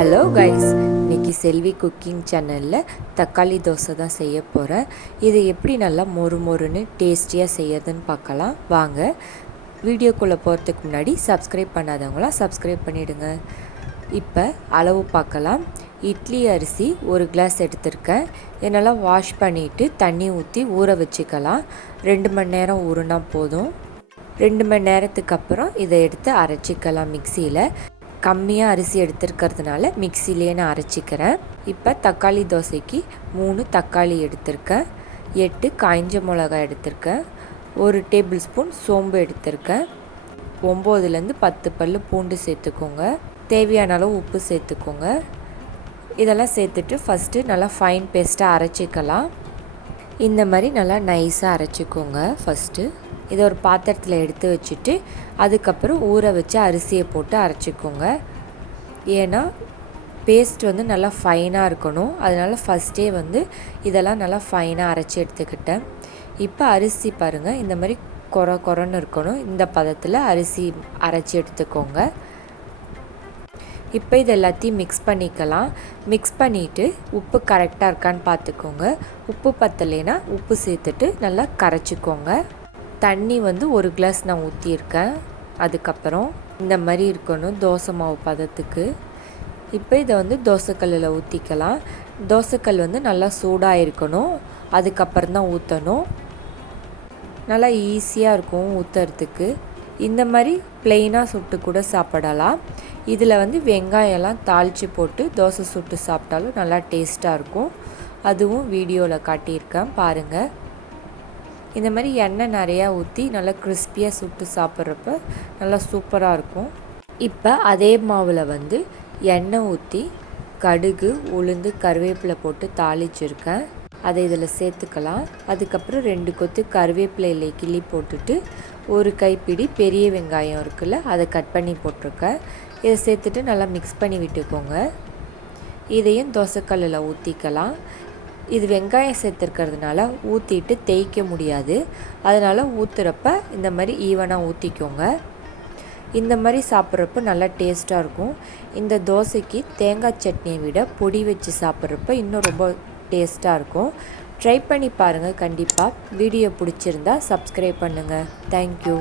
Hello guys, இன்றைக்கி செல்வி cooking சேனலில் தக்காளி தோசை தான் செய்ய போகிறேன். இது எப்படி நல்லா மொறு மொறுன்னு டேஸ்டியாக செய்யறதுன்னு பார்க்கலாம் வாங்க. வீடியோக்குள்ளே போகிறதுக்கு முன்னாடி சப்ஸ்கிரைப் பண்ணாதவங்களாம் சப்ஸ்கிரைப் பண்ணிவிடுங்க. இப்போ அளவு பார்க்கலாம். இட்லி அரிசி 1 கிளாஸ் எடுத்திருக்கேன். இதெல்லாம் வாஷ் பண்ணிவிட்டு தண்ணி ஊற்றி ஊற வச்சுக்கலாம். 2 மணி நேரம் ஊறுனா போதும். 2 மணி நேரத்துக்கு அப்புறம் இதை எடுத்து அரைச்சிக்கலாம். மிக்சியில் கம்மியாக அரிசி எடுத்துருக்கிறதுனால மிக்சிலே நான் அரைச்சிக்கிறேன். இப்போ தக்காளி தோசைக்கு 3 தக்காளி எடுத்திருக்கேன், 8 காய்ஞ்ச மிளகாய் எடுத்திருக்கேன், 1 டேபிள் ஸ்பூன் சோம்பு எடுத்திருக்கேன், 9லேருந்து 10 பல் பூண்டு சேர்த்துக்கோங்க. தேவையான அளவு உப்பு சேர்த்துக்கோங்க. இதெல்லாம் சேர்த்துட்டு ஃபஸ்ட்டு நல்லா ஃபைன் பேஸ்ட்டாக அரைச்சிக்கலாம். இந்த மாதிரி நல்லா நைஸாக அரைச்சிக்கோங்க. ஃபஸ்ட்டு இதை ஒரு பாத்திரத்தில் எடுத்து வச்சுட்டு அதுக்கப்புறம் ஊற வச்சு அரிசியை போட்டு அரைச்சிக்கோங்க. ஏன்னா பேஸ்ட் நல்லா ஃபைனாக இருக்கணும். அதனால் ஃபஸ்ட்டே இதெல்லாம் நல்லா ஃபைனாக அரைச்சி எடுத்துக்கிட்டேன். இப்போ அரிசி பாருங்கள், இந்த மாதிரி கொரன்னு இருக்கணும். இந்த பதத்தில் அரிசி அரைச்சி எடுத்துக்கோங்க. இப்போ இது எல்லாத்தையும் மிக்ஸ் பண்ணிக்கலாம். மிக்ஸ் பண்ணிவிட்டு உப்பு கரெக்டாக இருக்கான்னு பார்த்துக்கோங்க. உப்பு பத்தலைன்னா உப்பு சேர்த்துட்டு நல்லா கரைச்சிக்கோங்க. தண்ணி 1 கிளாஸ் நான் ஊற்றியிருக்கேன். அதுக்கப்புறம் இந்த மாதிரி இருக்கணும் தோசை மாவு பதத்துக்கு. இப்போ இதை தோசைக்கல்லில் ஊற்றிக்கலாம். தோசைக்கல் நல்லா சூடாக இருக்கணும். அதுக்கப்புறம் தான் ஊற்றணும். நல்லா ஈஸியாக இருக்கும் ஊற்றுறதுக்கு. இந்த மாதிரி ப்ளெயினாக சுட்டு கூட சாப்பிடலாம். இதில் வெங்காயம்லாம் தாளித்து போட்டு தோசை சுட்டு சாப்பிட்டாலும் நல்லா டேஸ்ட்டாக இருக்கும். அதுவும் வீடியோவில் காட்டியிருக்கேன் பாருங்கள். இந்த மாதிரி எண்ணெய் நிறையா ஊற்றி நல்லா கிறிஸ்பியாக சுட்டு சாப்பிட்றப்ப நல்லா சூப்பராக இருக்கும். இப்போ அதே மாவில் எண்ணெய் ஊற்றி கடுகு, உளுந்து, கருவேப்பிலை போட்டு தாளிச்சிருக்கேன். அதை இதில் சேர்த்துக்கலாம். அதுக்கப்புறம் 2 கொத்து கருவேப்பிலை இலை கிள்ளி போட்டுட்டு 1 கைப்பிடி பெரிய வெங்காயம் இருக்குல்ல, அதை கட் பண்ணி போட்டிருக்கேன். இதை சேர்த்துட்டு நல்லா மிக்ஸ் பண்ணி விட்டுக்கோங்க. இதையும் தோசைக்கல்லில் ஊற்றிக்கலாம். இது வெங்காயம் சேர்த்துருக்கிறதுனால ஊற்றிட்டு தேய்க்க முடியாது. அதனால் ஊற்றுறப்ப இந்த மாதிரி ஈவனாக ஊற்றிக்கோங்க. இந்த மாதிரி சாப்பிட்றப்ப நல்லா டேஸ்ட்டாக இருக்கும். இந்த தோசைக்கு தேங்காய் சட்னியை விட பொடி வச்சு சாப்பிட்றப்ப இன்னும் ரொம்ப டேஸ்ட்டாக இருக்கும். ட்ரை பண்ணி பாருங்கள் கண்டிப்பாக. வீடியோ பிடிச்சிருந்தா சப்ஸ்கிரைப் பண்ணுங்கள். தேங்க்யூ.